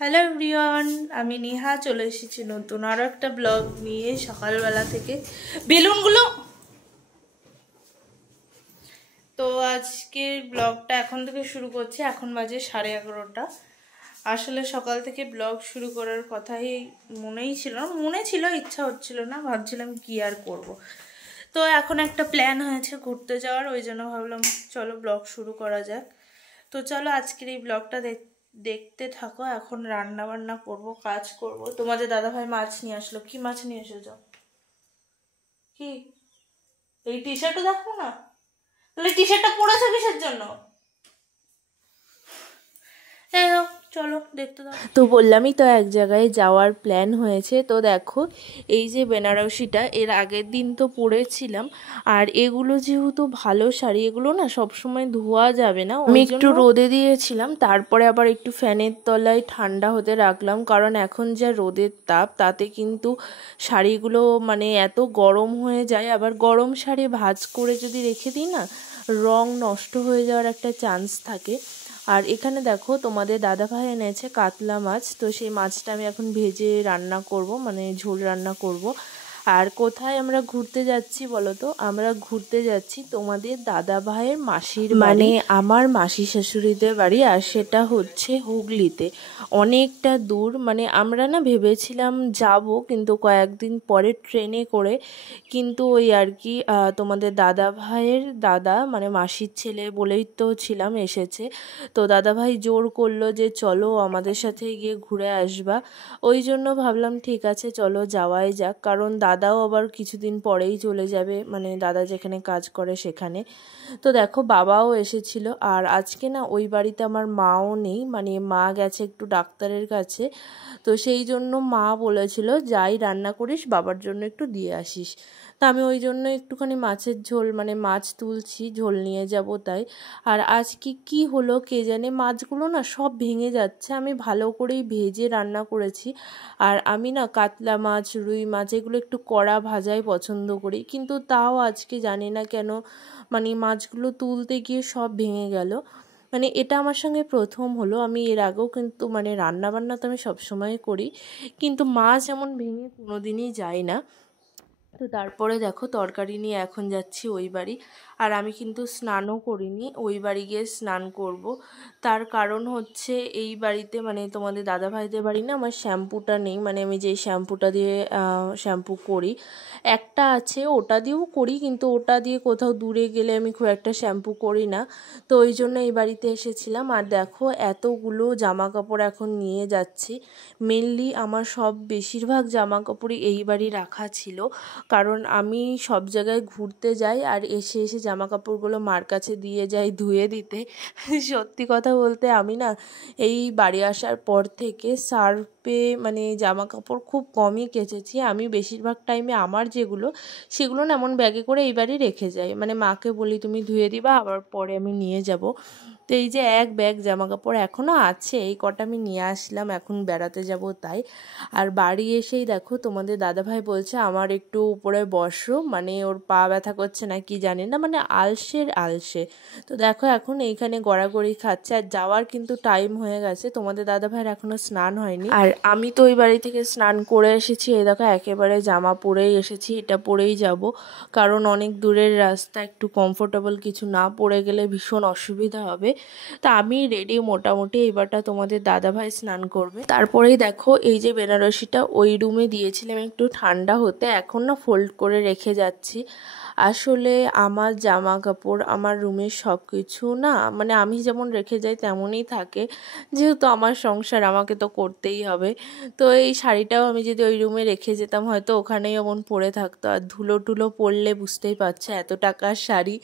Hello everyone, আমি নেহা চলে এসেছি নতুন আরও একটা ব্লগ নিয়ে। সকালবেলা থেকে বেলুনগুলো তো আজকের ব্লগটা এখন থেকে শুরু করছি। এখন বাজে 11:30। আসলে সকাল থেকে ব্লগ শুরু করার কথাই মনে ছিল, ইচ্ছা হচ্ছিল না, ভাবছিলাম কি আর করব। তো এখন একটা প্ল্যান হয়েছে ঘুরতে যাওয়ার, ওই জন্য ভাবলাম চলো ব্লগ শুরু করা যাক। তো চলো আজকের এই ব্লগটা দেখতে থাকো। এখন রান্না বান্না করব, কাজ করব। তোমাদের দাদাভাই মাছ নিয়ে আসলো। কি মাছ নিয়ে এসেছ? কি এই টি শার্টও দেখো না? তাহলে টি শার্টটা পরেছো কিসের জন্য? যাই হোক, চলো দেখতে দাও। তো বললামই তো এক জায়গায় যাওয়ার প্ল্যান হয়েছে। তো দেখো এই যে বেনারসিটা এর আগের দিন তো পরেছিলাম, আর এগুলো যেহেতু ভালো শাড়ি, এগুলো না সবসময় ধোয়া যাবে না, আমি একটু রোদে দিয়েছিলাম, তারপরে আবার একটু ফ্যানের তলায় ঠান্ডা হতে রাখলাম। কারণ এখন যা রোদের তাপ, তাতে কিন্তু শাড়িগুলো মানে এত গরম হয়ে যায়। আবার গরম শাড়ি ভাঁজ করে যদি রেখে দিই না, রং নষ্ট হয়ে যাওয়ার একটা চান্স থাকে। আর এখানে দেখো তোমাদের দাদাভাই এনেছে কাতলা মাছ। তো সেই মাছটা আমি এখন ভেজে রান্না করব, মানে ঝোল রান্না করব। আর কোথায় আমরা ঘুরতে যাচ্ছি বলো তো? আমরা ঘুরতে যাচ্ছি তোমাদের দাদাভাইয়ের মাসির, মানে আমার মাসি শাশুড়িদের বাড়ি, আর সেটা হচ্ছে হুগলিতে, অনেকটা দূর। মানে আমরা না ভেবেছিলাম যাব, কিন্তু কয়েকদিন পরে ট্রেনে করে, কিন্তু ওই আর কি তোমাদের দাদাভাইয়ের দাদা মানে মাসির ছেলে বলেই তো ছিলাম এসেছে। তো দাদাভাই জোর করলো যে চলো আমাদের সাথে গিয়ে ঘুরে আসবা। ওই জন্য ভাবলাম ঠিক আছে চলো যাওয়াই যাক। কারণ দাদাও আবার কিছুদিন পরেই চলে যাবে, মানে দাদা যেখানে কাজ করে সেখানে। তো দেখো বাবাও এসেছিল। আর আজকে না ওই বাড়িতে আমার মাও নেই, মানে মা গেছে একটু ডাক্তারের কাছে। তো সেই জন্য মা বলেছিল যাই রান্না করিস বাবার জন্য একটু দিয়ে আসিস। তা আমি ওই জন্য একটুখানি মাছের ঝোল, মানে মাছ তুলছি, ঝোল নিয়ে যাব তাই। আর আজকে কি হলো কে জানে, মাছগুলো না সব ভেঙে যাচ্ছে। আমি ভালো করেই ভেজে রান্না করেছি। আর আমি না কাতলা মাছ, রুই মাছ এগুলো একটু কড়া ভাজাই পছন্দ করি, কিন্তু তাও আজকে জানি না কেন মানে মাছগুলো তুলতে গিয়ে সব ভেঙে গেল। মানে এটা আমার সঙ্গে প্রথম হলো। আমি এর আগেও কিন্তু মানে রান্না বান্না তো আমি সবসময় করি, কিন্তু মাছ এমন ভেঙে কোনো দিনই যায় না। তো তারপরে দেখো তরকারি নিয়ে এখন যাচ্ছি ওই বাড়ি। আর আমি কিন্তু স্নানও করিনি, ওই বাড়ি গিয়ে স্নান করব। তার কারণ হচ্ছে এই বাড়িতে মানে তোমাদের দাদাভাইদের বাড়ি না আমার শ্যাম্পুটা নেই, মানে আমি যেই শ্যাম্পুটা দিয়ে শ্যাম্পু করি একটা আছে, ওটা দিয়েও করি, কিন্তু ওটা দিয়ে কোথাও দূরে গেলে আমি খুব একটা শ্যাম্পু করি না। তো ওই জন্য এই বাড়িতে এসেছিলাম। আর দেখো এতগুলো জামা কাপড় এখন নিয়ে যাচ্ছি। মেনলি আমার সব বেশিরভাগ জামা কাপড়ই এই বাড়ি রাখা ছিল, কারণ আমি সব জায়গায় ঘুরতে যাই আর এসে এসে জামা কাপড়গুলো মার কাছে দিয়ে যাই ধুয়ে দিতে। সত্যি কথা বলতে আমি না এই বাড়ি আসার পর থেকে সার্ফে মানে জামা কাপড় খুব কমই কেচেছি। আমি বেশিরভাগ টাইমে আমার যেগুলো সেগুলো না এমন ব্যাগে করে এই বাড়ি রেখে যাই, মানে মাকে বলি তুমি ধুয়ে দিবা, আবার পরে আমি নিয়ে যাব। তো এই যে এক ব্যাগ জামা কাপড় এখনও আছে, এই কটা আমি নিয়ে আসলাম, এখন বেড়াতে যাব তাই। আর বাড়ি এসেই দেখো তোমাদের দাদাভাই বলছে আমার একটু উপরে বসো, মানে ওর পা ব্যথা করছে না কি জানি না, মানে আলসে। তো দেখো এখন এইখানে গড়াগড়ি খাচ্ছে। আর যাওয়ার কিন্তু টাইম হয়ে গেছে, তোমাদের দাদাভাইয়ের এখনো স্নান হয়নি। আর আমি তো ওই বাড়ি থেকে স্নান করে এসেছি। এই দেখো একেবারে জামা পরেই এসেছি, এটা পরেই যাব, কারণ অনেক দূরের রাস্তা, একটু কমফোর্টেবল কিছু না পরে গেলে ভীষণ অসুবিধা হবে। তা আমি রেডি মোটামুটি। এবারটা তোমাদের দাদাভাই স্নান করবে। তারপরেই দেখো এই যে বেনারসিটা ওই রুমে দিয়েছিলাম একটু ঠান্ডা হতে, এখন না ফোল্ড করে রেখে যাচ্ছি। আসলে আমার জামা কাপড় আমার রুমের সব কিছু না মানে আমি যেমন রেখে যাই তেমনই থাকে, যেহেতু আমার সংসার আমাকে তো করতেই হবে। তো এই শাড়িটাও আমি যদি ওই রুমে রেখে যেতাম হয়তো ওখানেই এমন পরে থাকতো। আর ধুলো টুলো পড়লে বুঝতেই পারছো এত টাকার শাড়ি,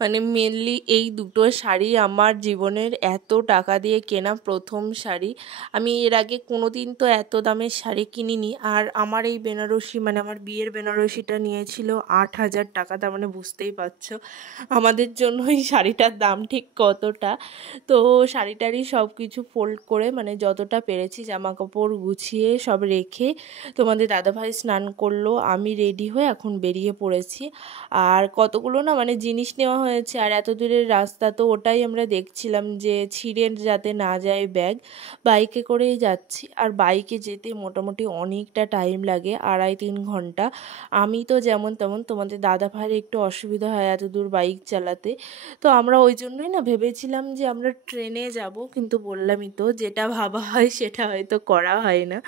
মানে মেনলি এই দুটো শাড়ি আমার জীবনের এত টাকা দিয়ে কেনা প্রথম শাড়ি। আমি এর আগে কোনো দিন তো এত দামের শাড়ি কিনিনি। আর আমার এই বেনারসি মানে আমার বিয়ের বেনারসিটা নিয়েছিল 8,000 টাকা টাকা, তার মানে বুঝতেই পারছো আমাদের জন্য এই শাড়িটার দাম ঠিক কতটা। তো শাড়িটারই সব কিছু ফোল্ড করে মানে যতটা পেরেছি জামা কাপড় গুছিয়ে সব রেখে তোমাদের দাদাভাই স্নান করলো, আমি রেডি হয়ে এখন বেরিয়ে পড়েছি। আর কতগুলো না মানে জিনিস নেওয়া হয়েছে, আর এত দূরের রাস্তা তো ওটাই আমরা দেখছিলাম যে ছিঁড়ে যাতে না যায় ব্যাগ। বাইকে করেই যাচ্ছি, আর বাইকে যেতে মোটামুটি অনেকটা টাইম লাগে, 2.5-3 ঘন্টা। আমি তো যেমন তেমন, তোমাদের দাদা ভাইয়ের একটু অসুবিধা হয় এত দূর বাইক চালাতে, তো আমরা ওই জন্যই না ভেবেছিলাম যে আমরা ট্রেনে যাব, কিন্তু বললামই তো যেটা ভাবা হয় সেটা হয়তো করা হয় না।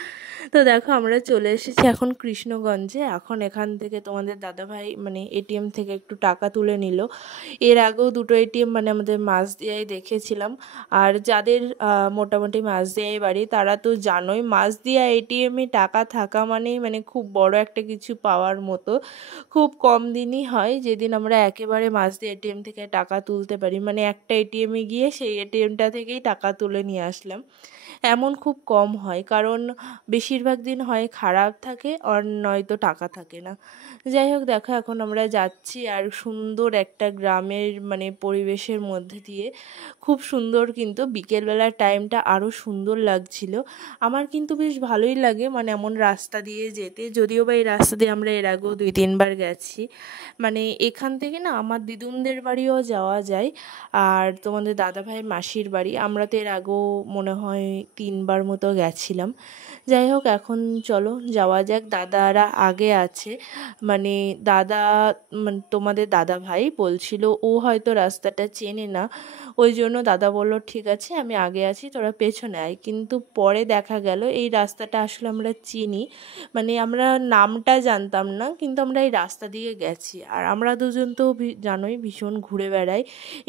তো দেখো আমরা চলে এসেছি এখন কৃষ্ণগঞ্জে। এখন এখান থেকে তোমাদের দাদাভাই মানে এটিএম থেকে একটু টাকা তুলে নিল। এর আগেও দুটো এটিএম মানে আমাদের মাঝদিয়ায় দেখেছিলাম। আর যাদের মোটামুটি মাঝদিয়ায় বাড়ি তারা তো জানোই মাঝদিয়া এটিএমে টাকা থাকা মানেই মানে খুব বড় একটা কিছু পাওয়ার মতো। খুব কম দিনই হয় যেদিন আমরা একেবারে মাঝদিয়া এটিএম থেকে টাকা তুলতে পারি, মানে একটা এটিএমে গিয়ে সেই এটিএমটা থেকেই টাকা তুলে নিয়ে আসলাম, এমন খুব কম হয়। কারণ বেশিরভাগ দিন হয় খারাপ থাকে আর নয়তো টাকা থাকে না। যাই হোক দেখো এখন আমরা যাচ্ছি, আর সুন্দর একটা গ্রামের মানে পরিবেশের মধ্যে দিয়ে, খুব সুন্দর, কিন্তু বিকেলবেলার টাইমটা আরও সুন্দর লাগছিল। আমার কিন্তু বেশ ভালোই লাগে মানে এমন রাস্তা দিয়ে যেতে, যদিও বা এই রাস্তা দিয়ে আমরা এর আগেও 2-3 বার গেছি। মানে এখান থেকে না আমার দিদুনদের বাড়িও যাওয়া যায়, আর তোমাদের দাদাভাইয়ের মাসির বাড়ি আমরা তো এর আগেও মনে হয় 3 বার মতো গেছিলাম। যাই হোক এখন চলো যাওয়া যাক। দাদারা আগে আছে, মানে দাদা মানে তোমাদের দাদা ভাই বলছিল ও হয়তো রাস্তাটা চেনে না, ওই জন্য দাদা বললো ঠিক আছে আমি আগে আছি তোরা পেছনে আয়। কিন্তু পরে দেখা গেল এই রাস্তাটা আসলে আমরা চিনি, মানে আমরা নামটা জানতাম না, কিন্তু আমরা এই রাস্তা দিয়ে গেছি। আর আমরা দুজন তো জানোই ভীষণ ঘুরে বেড়াই,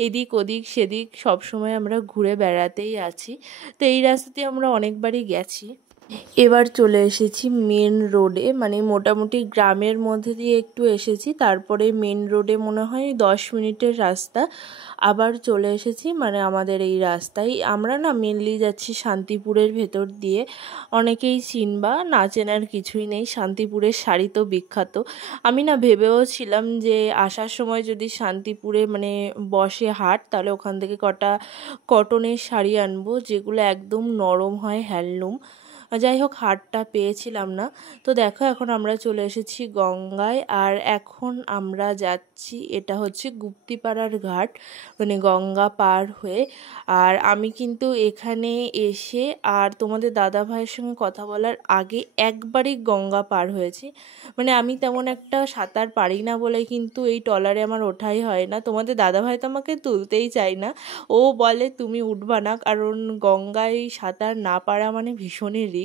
এদিক ওদিক সেদিক সবসময় আমরা ঘুরে বেড়াতেই আছি। তো এই রাস্তা দিয়ে আমরা অনেকবারই গেছি। এবার চলে এসেছি মেন রোডে, মানে মোটামুটি গ্রামের মধ্যে দিয়ে একটু এসেছি, তারপরে মেন রোডে মনে হয় 10 মিনিটের রাস্তা আবার চলে এসেছি মানে আমাদের এই রাস্তায়। আমরা না মেনলি যাচ্ছি শান্তিপুরের ভেতর দিয়ে। অনেকেই চিনবা, না চেনার কিছুই নেই, শান্তিপুরের শাড়ি তো বিখ্যাত। আমি না ভেবেও ছিলাম যে আসার সময় যদি শান্তিপুরে মানে বসে হাট, তাহলে ওখান থেকে কটা কটনের শাড়ি আনবো যেগুলো একদম নরম হয়, হ্যান্ডলুম। যাই হোক হাটটা পেয়েছিলাম না। তো দেখো এখন আমরা চলে এসেছি গঙ্গায়, আর এখন আমরা যাচ্ছি, এটা হচ্ছে গুপ্তিপাড়ার ঘাট, মানে গঙ্গা পার হয়ে। আর আমি কিন্তু এখানে এসে আর তোমাদের দাদা ভাইয়ের সঙ্গে কথা বলার আগে একবারই গঙ্গা পার হয়েছি। মানে আমি তেমন একটা সাঁতার পারি না বলে কিন্তু এই ট্রলারে আমার ওঠাই হয় না। তোমাদের দাদা ভাই তো আমাকে তুলতেই চায় না, ও বলে তুমি উঠবা না, কারণ গঙ্গায় সাঁতার না পারা মানে ভীষণই রিস্ক।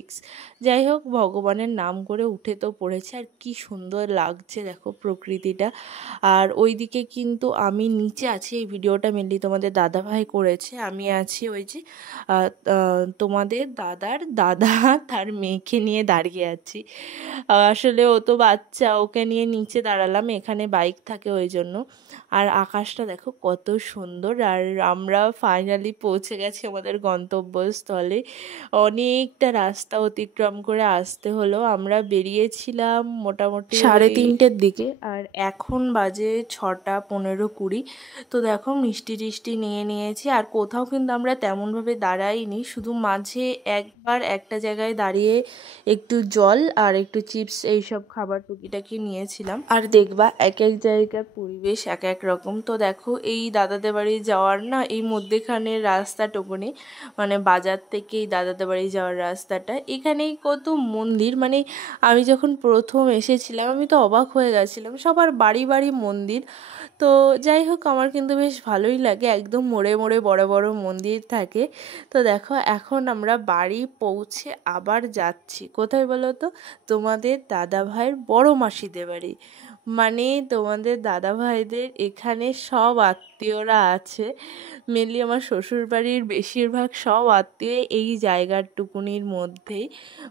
যাই হোক ভগবানের নাম করে উঠে তো পড়েছে, আর কি সুন্দর লাগছে দেখো প্রকৃতিটা। আর ওইদিকে কিন্তু আমি নিচে আছি, এই ভিডিওটা মেনলি তোমাদের দাদা ভাই করেছে, আমি আছি ওই যে তোমাদের দাদার দাদা তার মেয়েকে নিয়ে দাঁড়িয়ে আছি। আসলে ও তো বাচ্চা, ওকে নিয়ে নিচে দাঁড়ালাম, এখানে বাইক থাকে ওই জন্য। আর আকাশটা দেখো কত সুন্দর, আর আমরা ফাইনালি পৌঁছে গেছি আমাদের গন্তব্যস্থলে। অনেকটা রাস্তা অতিক্রম করে আসতে হলো। আমরা বেরিয়েছিলাম মোটামুটি 3:30-র দিকে, আর এখন বাজে 6:15-20। তো দেখো মিষ্টি টিষ্টি নিয়ে নিয়েছি, আর কোথাও কিন্তু আমরা তেমনভাবে দাঁড়াইনি, শুধু মাঝে একবার একটা জায়গায় দাঁড়িয়ে একটু জল আর একটু চিপস এইসব খাবার টুকিটাকি নিয়েছিলাম। আর দেখবা এক এক জায়গার পরিবেশ এক এক রকম। তো দেখো এই দাদাদের বাড়ি যাওয়ার না এই মধ্যেখানের রাস্তাটুকুনি, মানে বাজার থেকে এই দাদাদের বাড়ি যাওয়ার রাস্তাটা, এখানেই কত মন্দির। মানে আমি যখন প্রথম এসেছিলাম আমি তো অবাক হয়ে গেছিলাম, সবার বাড়ি বাড়ি মন্দির। তো যাই হোক আমার কিন্তু বেশ ভালোই লাগে, একদম মোড়ে মোড়ে বড় বড় মন্দির থাকে। তো দেখো এখন আমরা বাড়ি পৌঁছে আবার যাচ্ছি কোথায় বলো তো, তোমাদের দাদা ভাইয়ের বড় মাসিদের বাড়ি। মানে তোমাদের দাদা ভাইদের এখানে সব আত্মীয়রা আছে, মেনলি আমার শ্বশুর বাড়ির বেশিরভাগ সব আত্মীয় এই জায়গাটুকুনির মধ্যেই।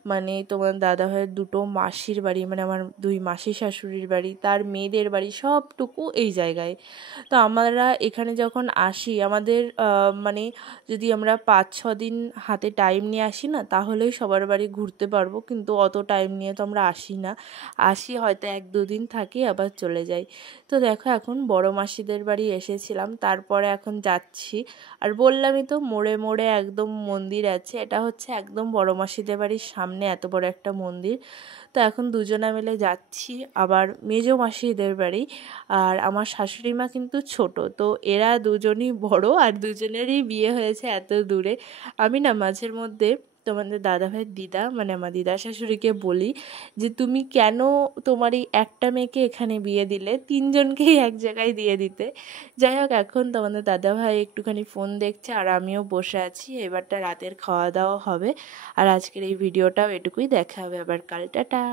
মানে তোমার দাদা ভাইয়ের দুটো মাসির বাড়ি, মানে আমার 2 মাসি শাশুড়ির বাড়ি, তার মেয়েদের বাড়ি, সবটুকু এই জায়গায়। তো আমরা এখানে যখন আসি আমাদের মানে যদি আমরা 5-6 দিন হাতে টাইম নিয়ে আসি না, তাহলেই সবার বাড়ি ঘুরতে পারবো, কিন্তু অত টাইম নিয়ে তো আমরা আসি না, আসি হয়তো 1-2 দিন থাকি থেকেই আবার চলে যাই। তো দেখো এখন বড় মাসিদের বাড়ি এসেছিলাম, তারপরে এখন যাচ্ছি। আর বললামই তো মোড়ে মোড়ে একদম মন্দির আছে, এটা হচ্ছে একদম বড় মাসিদের বাড়ির সামনে এত বড় একটা মন্দির। তো এখন দুজনা মিলে যাচ্ছি আবার মেজো মাসিদের বাড়ি। আর আমার শাশুড়ি মা কিন্তু ছোট, তো এরা দুজনই বড় আর দুজনেরই বিয়ে হয়েছে এত দূরে। আমি না মাঝের মধ্যে তোমাদের দাদাভাইয়ের দিদা মানে আমার দিদা শাশুড়িকে বলি যে তুমি কেন তোমার এই একটা মেয়েকে এখানে বিয়ে দিলে, তিনজনকেই এক জায়গায় দিয়ে দিতে। যাই হোক, এখন তোমাদের দাদাভাই একটুখানি ফোন দেখছে আর আমিও বসে আছি, এবারটা রাতের খাওয়া দাওয়া হবে। আর আজকের এই ভিডিওটাও এটুকুই, দেখা হবে আবার কাল, টাটা।